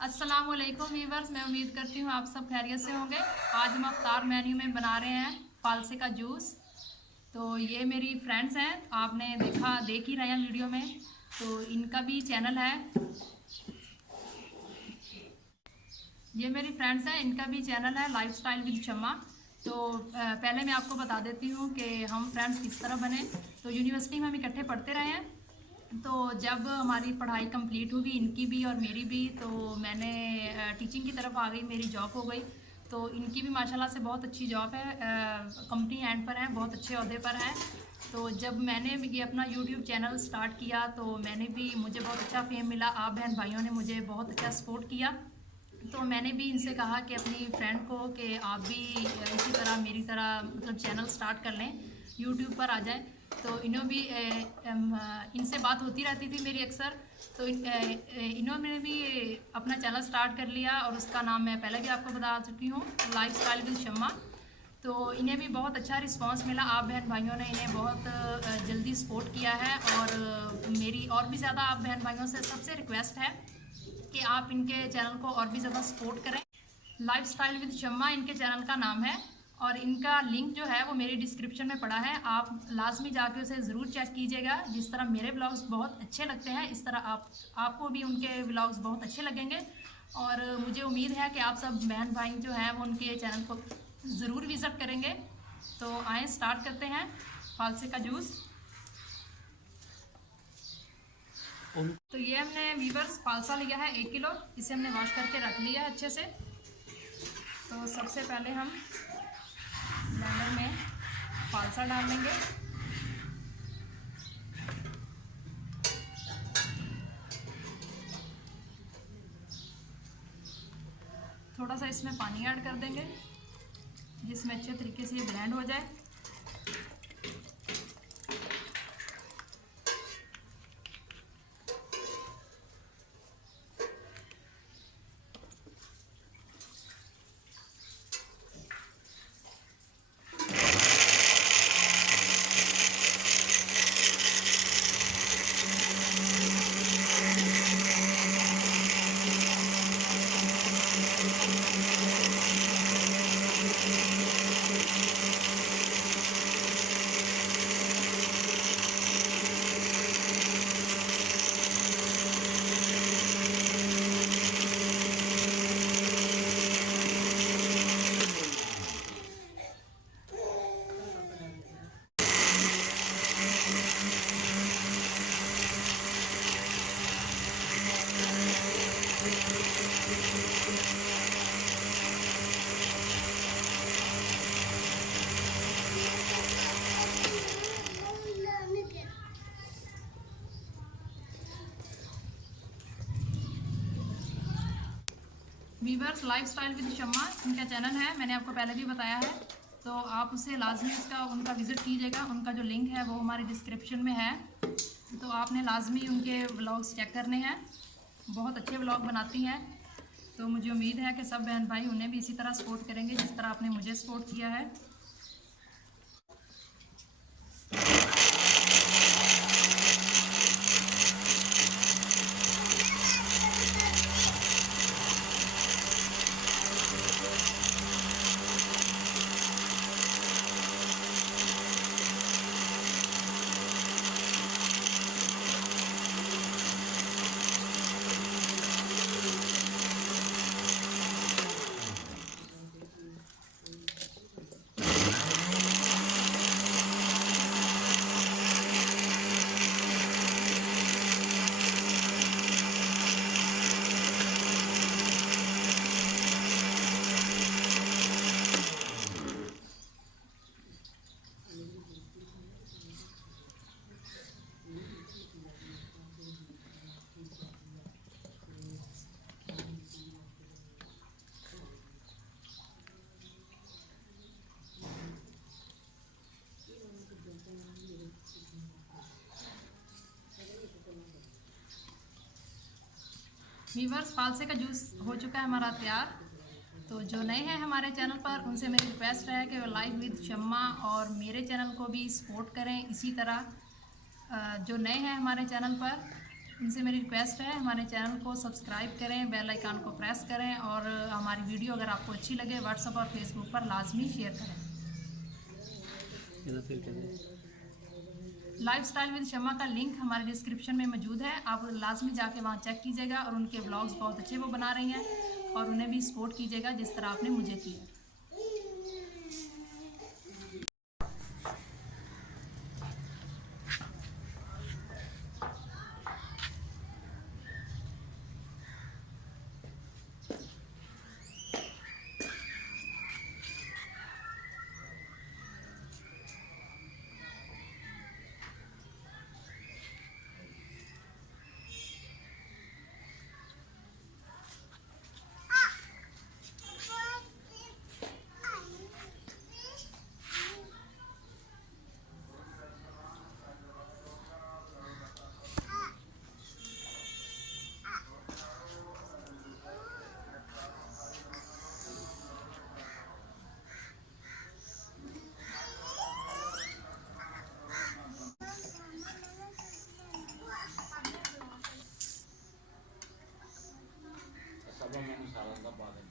अस्सलाम वालेकुम वीवर्स, मैं उम्मीद करती हूँ आप सब खैरियत से होंगे। आज हम अफ्तार मेन्यू में बना रहे हैं फालसे का जूस। तो ये मेरी फ्रेंड्स हैं, आपने देख ही रहे हैं वीडियो में। तो इनका भी चैनल है, ये मेरी फ्रेंड्स हैं, इनका भी चैनल है लाइफस्टाइल विद शम्मा। तो पहले मैं आपको बता देती हूँ कि हम फ्रेंड्स किस तरह बने। तो यूनिवर्सिटी में हम इकट्ठे पढ़ते रहे हैं। तो जब हमारी पढ़ाई कंप्लीट हुई, इनकी भी और मेरी भी, तो मैंने टीचिंग की तरफ आ गई, मेरी जॉब हो गई। तो इनकी भी माशाल्लाह से बहुत अच्छी जॉब है, कंपनी एंड पर है, बहुत अच्छे अहदे पर है। तो जब मैंने ये अपना यूट्यूब चैनल स्टार्ट किया तो मुझे बहुत अच्छा फेम मिला। आप बहन भाइयों ने मुझे बहुत अच्छा सपोर्ट किया। तो मैंने भी इनसे कहा कि अपनी फ्रेंड को कि आप भी इसी तरह मेरी तरह मतलब चैनल स्टार्ट कर लें, यूट्यूब पर आ जाएं। तो इनसे बात होती रहती थी मेरी अक्सर। तो इन्होंने भी अपना चैनल स्टार्ट कर लिया और उसका नाम मैं पहले भी आपको बता चुकी हूँ, लाइफस्टाइल विद शम्मा। तो इन्हें भी बहुत अच्छा रिस्पांस मिला। आप बहन भाइयों ने इन्हें बहुत जल्दी सपोर्ट किया है। और मेरी और भी ज़्यादा आप बहन भाइयों से सबसे रिक्वेस्ट है कि आप इनके चैनल को और भी ज़्यादा सपोर्ट करें। लाइफस्टाइल विद शम्मा इनके चैनल का नाम है और इनका लिंक जो है वो मेरी डिस्क्रिप्शन में पड़ा है, आप लाजमी जाके उसे ज़रूर चेक कीजिएगा। जिस तरह मेरे व्लॉग्स बहुत अच्छे लगते हैं, इस तरह आपको भी उनके व्लॉग्स बहुत अच्छे लगेंगे। और मुझे उम्मीद है कि आप सब बहन भाई जो हैं वो उनके चैनल को ज़रूर विज़िट करेंगे। तो आए स्टार्ट करते हैं फालसे का जूस। तो ये हमने वीवर्स फालसा लिया है 1 किलो, इसे हमने वॉश करके रख लिया है अच्छे से। तो सबसे पहले हम ब्लेंडर में फालसा डाल लेंगे। थोड़ा सा इसमें पानी ऐड कर देंगे जिसमें अच्छे तरीके से ये ब्लेंड हो जाए। वीवर्स लाइफस्टाइल विद शम्मा उनका चैनल है, मैंने आपको पहले भी बताया है। तो आप उसे लाजमी उनका विज़िट कीजिएगा। उनका जो लिंक है वो हमारे डिस्क्रिप्शन में है। तो आपने लाजमी उनके व्लॉग्स चेक करने हैं, बहुत अच्छे व्लॉग बनाती हैं। तो मुझे उम्मीद है कि सब बहन भाई उन्हें भी इसी तरह सपोर्ट करेंगे जिस तरह आपने मुझे सपोर्ट किया है। वीवर्स फालसे का जूस हो चुका है हमारा तैयार। तो जो नए हैं हमारे चैनल पर, उनसे मेरी रिक्वेस्ट है कि वो लाइफ विद शम्मा और मेरे चैनल को भी सपोर्ट करें इसी तरह। जो नए हैं हमारे चैनल पर, इनसे मेरी रिक्वेस्ट है हमारे चैनल को सब्सक्राइब करें, बेल आइकन को प्रेस करें और हमारी वीडियो अगर आपको अच्छी लगे व्हाट्सएप और फेसबुक पर लाजमी शेयर करें। लाइफ स्टाइल विद शम्मा का लिंक हमारे डिस्क्रिप्शन में मौजूद है, आप लाजमी जाके वहाँ चेक कीजिएगा और उनके ब्लॉग्स बहुत अच्छे वो बना रही हैं और उन्हें भी सपोर्ट कीजिएगा जिस तरह आपने मुझे किया। Sabah menu salah tak pakai.